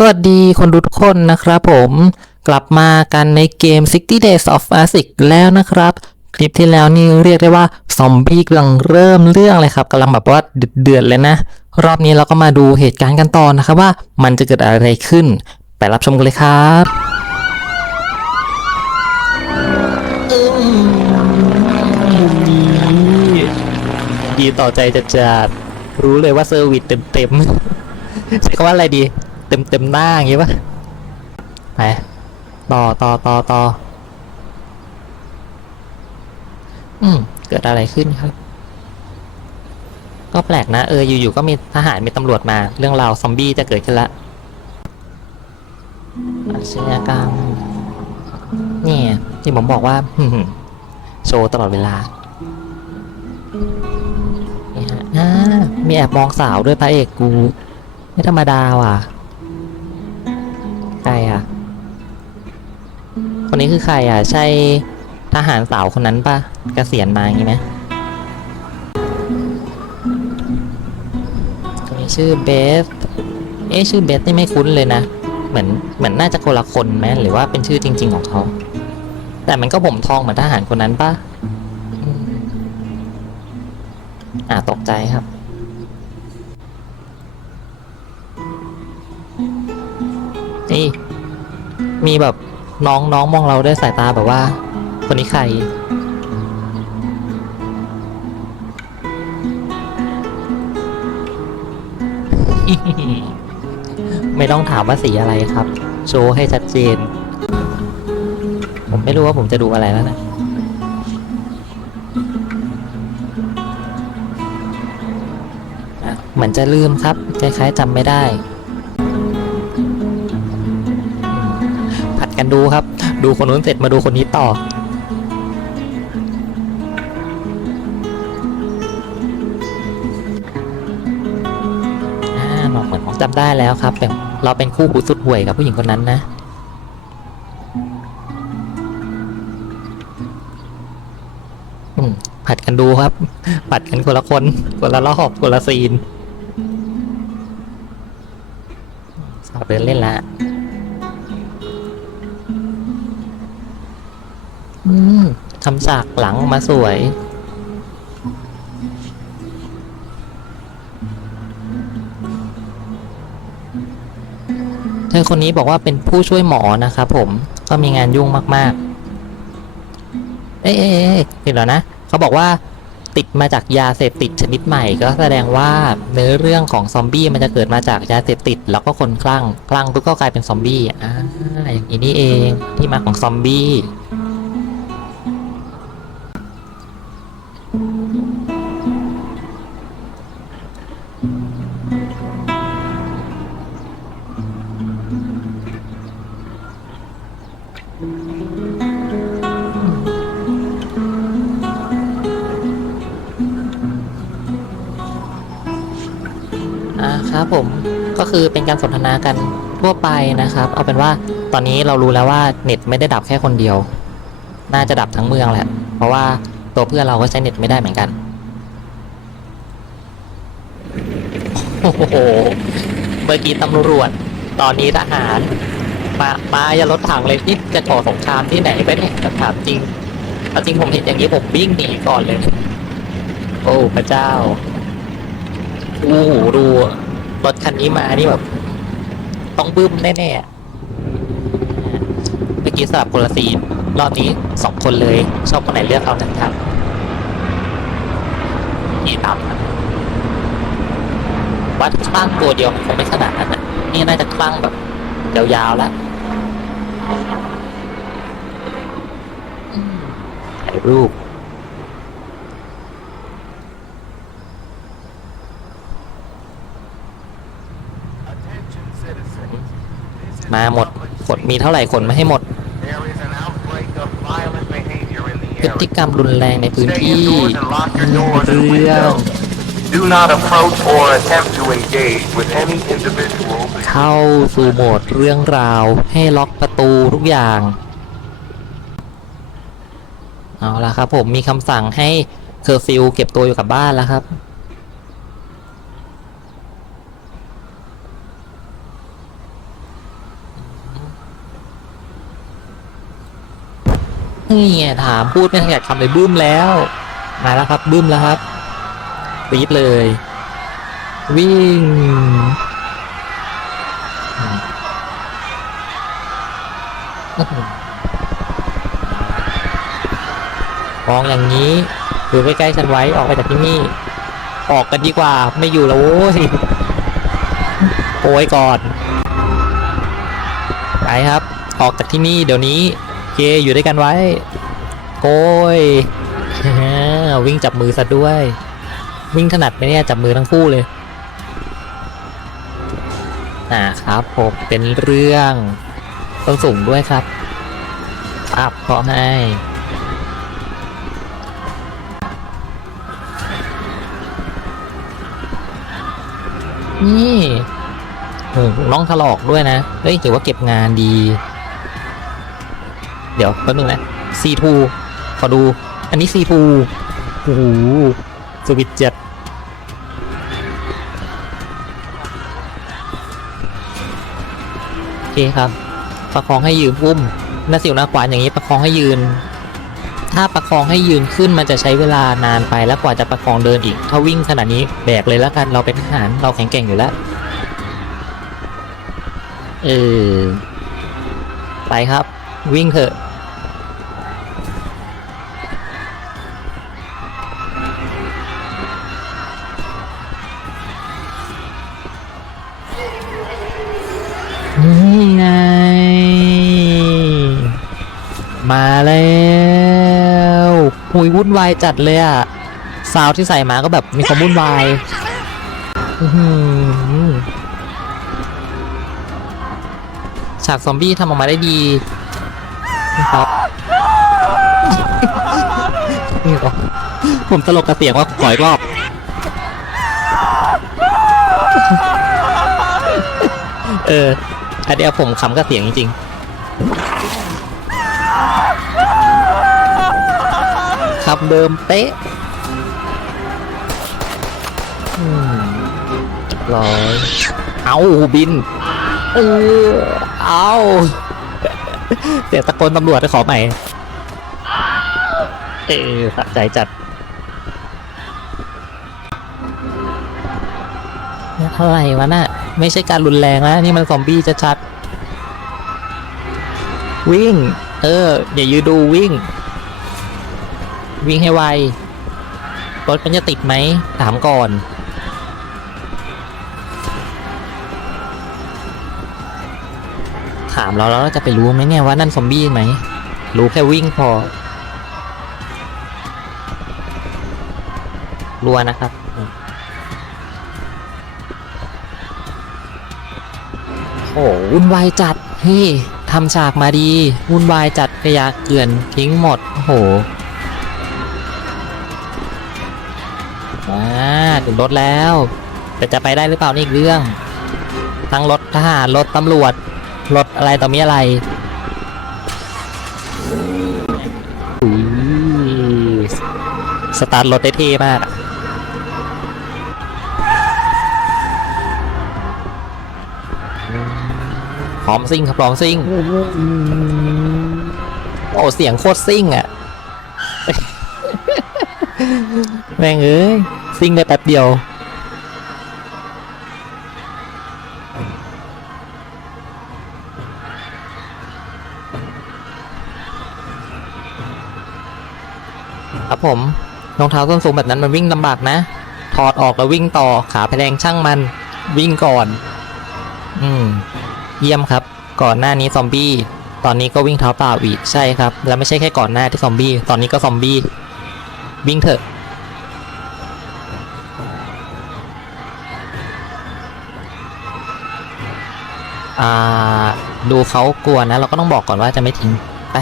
สวัสดีคนดูทุกคนนะครับผมกลับมากันในเกม 60 Days of Us อีกแล้วนะครับ คลิปที่แล้วนี่เรียกได้ว่า ซอมบี้กำลังเริ่มเรื่องเลยครับกำลังแบบว่าเดือดเลยนะ รอบนี้เราก็มาดูเหตุการณ์กันต่อนะครับว่ามันจะเกิดอะไรขึ้น ไปรับชมกันเลยครับดีต่อใจจัดๆรู้เลยว่าเซอร์วิสเต็มๆใช้คำว่าอะไรดี เต็มเต็มหน้าอย่างงี้ปะไปต่อต่อต่อต่ออืม เกิดอะไรขึ้นครับ ก็แปลกนะ เออ อยู่ๆ ก็มีทหาร มีตำรวจมา เรื่องราวซอมบี้จะเกิดขึ้นละอาชญากรรมนี่ที่ผมบอกว่า โชว์ตลอดเวลานี่ฮะอ่ามีแอบมองสาวด้วยพระเอกกู ไม่ธรรมดาว่ะ คนนี้คือใครอะ ใช่ทหารสาวคนนั้นปะกเกษียณมาอย่างงี้ไหมคนนี้ชื่อเบส เอ๊ะชื่อเบสนี่ไม่คุ้นเลยนะ เหมือนเหมือนน่าจะคนละคนไหมหรือว่าเป็นชื่อจริง ๆ ของเขา แต่มันก็ผมทองเหมือนทหารคนนั้นปะอืมอ่าตกใจครับนี่มีแบบ น้องน้องมองเราด้วยสายตาแบบว่า คนนี้ใคร ไม่ต้องถามว่าสีอะไรครับ โชว์ให้ชัดเจน ผมไม่รู้ว่าผมจะดูอะไรแล้วนะอะเหมือนจะลืมครับคล้ายๆจำไม่ได้ กันดูครับ ดูคนนู้นเสร็จมาดูคนนี้ต่ออ่าบอกเหมือนผมจำได้แล้วครับแบบเราเป็นคู่หูสุดห่วยกับผู้หญิงคนนั้นนะอืมผัดกันดูครับ ผัดกันคนละคน คนละรอบคนละซีนสาวเดินเล่นละ มทำฉากหลังมาสวย เธอคนนี้บอกว่าเป็นผู้ช่วยหมอนะครับผมก็มีงานยุ่งมากๆเอ๊ะเอ๊ะเอ๊ะเห็นแล้วนะเขาบอกว่าติดมาจากยาเสพติดชนิดใหม่ ก็แสดงว่าเนื้อเรื่องของซอมบี้มันจะเกิดมาจากยาเสพติด แล้วก็คนคลั่ง คลั่งปุ๊บก็กลายเป็นซอมบี้อ่าอย่างนี้นี่เองที่มาของซอมบี้ ครับผมก็คือเป็นการสนทนากันทั่วไปนะครับ เอาเป็นว่าตอนนี้เรารู้แล้วว่าเน็ตไม่ได้ดับแค่คนเดียว น่าจะดับทั้งเมืองแหละ เพราะว่าตัวเพื่อนเราก็ใช้เน็ตไม่ได้เหมือนกันโอ้โหเมื่อกี้ตำรวจ ตอนนี้ทหาร มามาอย่ารถถังเลยนี่จะก่อสงครามที่ไหนไปเนี่ยถามจริงเอาจริงผมเห็นอย่างนี้ผมวิ่งหนีก่อนเลย โอ้พระเจ้าโอ้โหดู รถคันนี้มานี่แบบต้องบึ้มแน่ๆเมื่อกี้สลับคนละสีรอบนี้สองคนเลย ชอบคนไหนเลือกเอานั้นครับนี่ตามวัดคลั่งตัวเดียวคงไม่ขนาดนั้นนะนี่น่าจะคลั่งแบบยาวๆแล้วถ่ายรูป มาหมดขนมีเท่าไหร่ขนมาให้หมด There is an outbreak of violent behavior in the พฤติ area. กรรมรุนแรงในพื้น Stay ที่ indoors and lock your doors and เรื่อง windows. Do not approach or attempt to engage with any individual. เข้าสู่โหมดเรื่องราว ให้ล็อกประตูทุกอย่าง เอาละครับผมมีคำสั่งให้เคอร์ฟิวเก็บตัวอยู่กับบ้านแล้วครับ นี่ไงถามพูดไม่ทันอยากคำเลยบึ้มแล้ว มาแล้วครับบึ้มแล้วครับปี๊ดเลย วิ่งอืมอื้อหือมองอย่างนี้อยู่ใกล้ๆฉันไว้ออกไปจากที่นี่ ออกกันดีกว่าไม่อยู่แล้วโว้ยโอยก่อน ไปครับ ออกจากที่นี่เดี๋ยวนี้ เคอยู่ด้วยกันไว้โอ้ยวิ่งจับมือซะด้วย วิ่งถนัดไหมเนี่ยจับมือทั้งคู่เลยอ่าครับผมเป็นเรื่องต้นสูงด้วยครับปับขอให้นี่น้องถลอกด้วยนะ เฮ้ยถือว่าเก็บงานดี เดี๋ยวแป๊บนึงนะ C2 ขอดู อันนี้ C2 โอ้โหสวิตเจ็ดโอเคครับ ประคองให้ยืนอุ้มหน้าสิวหน้าขวานอย่างนี้ประคองให้ยืน ถ้าประคองให้ยืนขึ้นมันจะใช้เวลานานไปแล้วกว่าจะประคองเดินอีก ถ้าวิ่งขนาดนี้แบกเลยแล้วกันเราเป็นทหารเราแข็งแกร่งอยู่แล้ว เออไปครับวิ่งเถอะ มาแล้วหุยวุ่นวายจัดเลยอะซาวที่ใส่มาก็แบบมีความวุ่นวายฉากซอมบี้ทำออกมาได้ดีนะครับผมตลกกระเสียงว่าขออีกรอบเอออันเดียวผมคำก็เสียงจริงๆ คำเดิมเป๊ะอืมร้อย เอาบิน เออ เอาเสียงตะโกนตำรวจขอใหม่ เออสะใจจัดอะไรวะน่ะ ไม่ใช่การรุนแรงแล้วนี่มันซอมบี้ชัดๆวิ่ง เออ อย่ายืนดูวิ่ง วิ่งให้ไว รถมันจะติดไหม ถามก่อน ถามเราแล้วเราจะไปรู้ไหมเนี่ยว่านั่นซอมบี้ไหม รู้แค่วิ่งพอ รัวนะครับโอ้วุ่นวายจัด เฮ้ทำฉากมาดี วุ่นวายจัดขยะเกลื่อนทิ้งหมด โอ้โห ถึงรถแล้ว แต่จะไปได้หรือเปล่านี่อีกเรื่อง ทั้งรถทหารรถตำรวจรถอะไรต่อมีอะไรสตาร์ทรถได้เท่มากพร้อมซิ่งครับพร้อมซิ่ง โอ้ เสียงโคตรซิ่งอะ แม่งเอ้ย ซิ่งได้แป๊บเดียว ครับผมรองเท้าส้นสูงแบบนั้นมันวิ่งลำบากนะ ถอดออกแล้ววิ่งต่อขาแพลงช่างมันวิ่งก่อน อืม เยี่ยมครับ ก่อนหน้านี้ซอมบี้ ตอนนี้ก็วิ่งเท้าเปล่าอีกใช่ครับ แล้วไม่ใช่แค่ก่อนหน้าที่ซอมบี้ ตอนนี้ก็ซอมบี้ วิ่งเถอะ ดูเขากลัวนะ เราก็ต้องบอกก่อนว่าจะไม่ทิ้งไป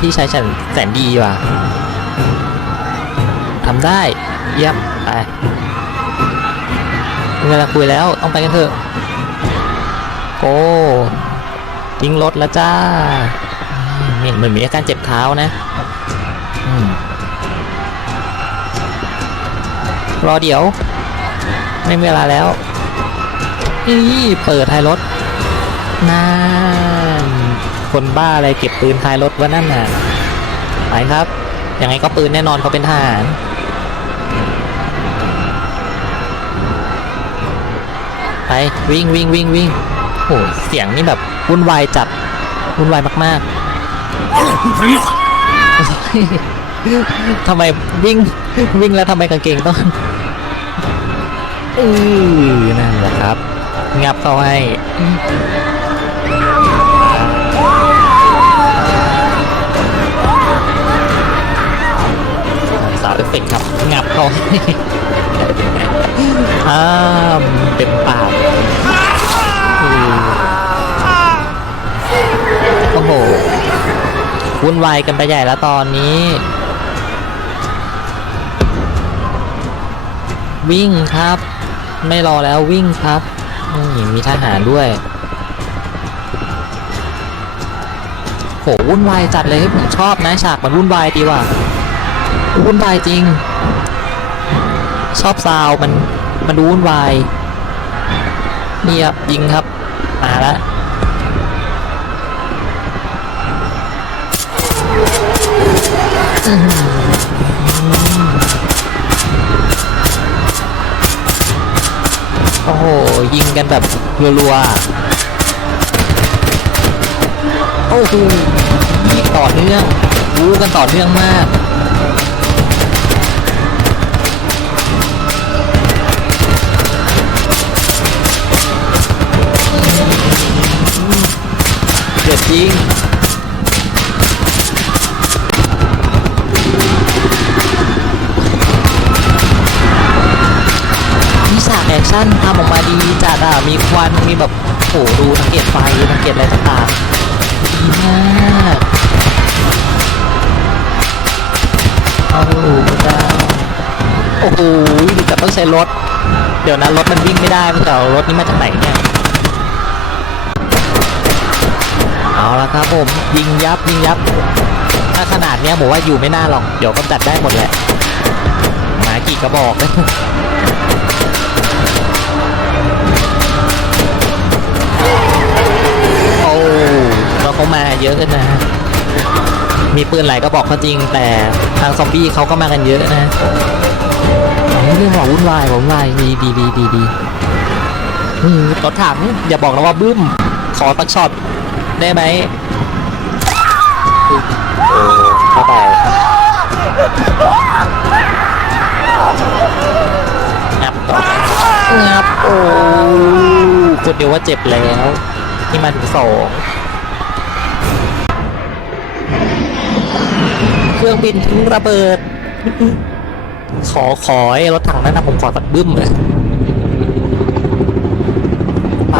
พี่ชายฉันแสนดีว่ะทำได้เยี่ยมไปเวลาคุยแล้วต้องไปกันเถอะโก้ทิ้งรถแล้วจ้าเหมือนมีอาการเจ็บเท้านะ รอเดี๋ยว ไม่มีเวลาแล้วนี่เปิดท้ายรถนั่นคนบ้าอะไรเก็บปืนท้ายรถวะนั่นน่ะไปครับ ยังไงก็ปืนแน่นอนเขาเป็นทหารไปวิ่งวิ่งวิ่งวิ่งโอ้เสียงนี่แบบวุ่นวายจัดวุ่นวายมากๆ ทำไมวิ่งวิ่งแล้วทำไมกางเกงต้องอือนั่นแหละครับ งับเข้าให้สาวเอฟเฟกต์ครับ งับเข้าให้อ้ามเต็มปากโอ้โหวุ่นวายกันไปใหญ่แล้วตอนนี้ วิ่งครับ ไม่รอแล้ววิ่งครับนี่มีทหารด้วยโหวุ่นวายจัดเลยผมชอบนะฉากมันวุ่นวายดีว่ะวุ่นวายจริง ชอบซาวมันมันดูวุ่นวายเนี่ครับยิงครับมาแล้ว โอ้โห ยิงกันแบบรัวๆ โอ้โหยิงต่อเนื่องวูกันต่อเนื่องมาก เดือดจริง ชั่นทำออกมาดีจัดอะมีควันมีแบบโหดูสังเกตไฟสังเกตอะไรต่างๆดีมากโอ้โหพระเจ้าโอ้โหแต่ต้องใช้รถ เดี๋ยวนะรถมันวิ่งไม่ได้มันจะเอารถนี้มาจากไหนเนี่ยเอาละครับผมยิงยับยิงยับ ถ้าขนาดเนี้ยผมว่าอยู่ไม่น่าหรอก เดี๋ยวก็จัดได้หมดแหละหมากี่กระบอกเลย เขามาเยอะนะ มีปืนหลายก็บอกก็จริง แต่ทางซอมบี้เขาก็มากันเยอะนะเอาเรื่องว่าวุ่นวายวุ่นวายดีดีดีดีดีอืมรถถังอย่าบอกนะว่าบึ้ม ขอตักช็อตได้ไหมเออเข้าไปงับต่องับโอ้คนเดียวว่าเจ็บแล้ว ที่มาถึงสอง เครื่องบินทิ้งระเบิด ขอขอไอ้รถถังนั้นนะผมขอสักบึ้มเลยไป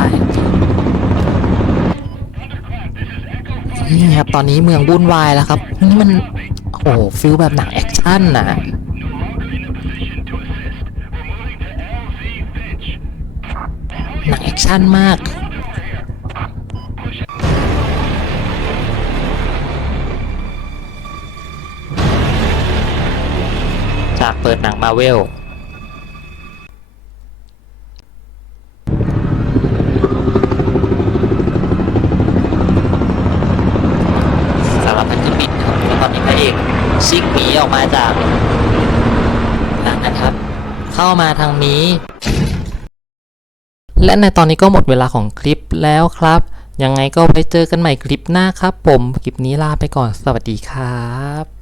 นี่ครับตอนนี้เมืองวุ่นวายแล้วครับนี่มันโอ้โหฟิลแบบหนังแอคชั่นนะหนังแอคชั่นมาก เปิดหนังมาเวลสารพันจะบิดครับแล้วตอนนี้พระเอกชิกหนีออกมาจากทางนั้นครับ เข้ามาทางนี้ และในตอนนี้ก็หมดเวลาของคลิปแล้วครับ ยังไงก็ไปเจอกันใหม่คลิปหน้าครับ ผม คลิปนี้ลาไปก่อน สวัสดีครับ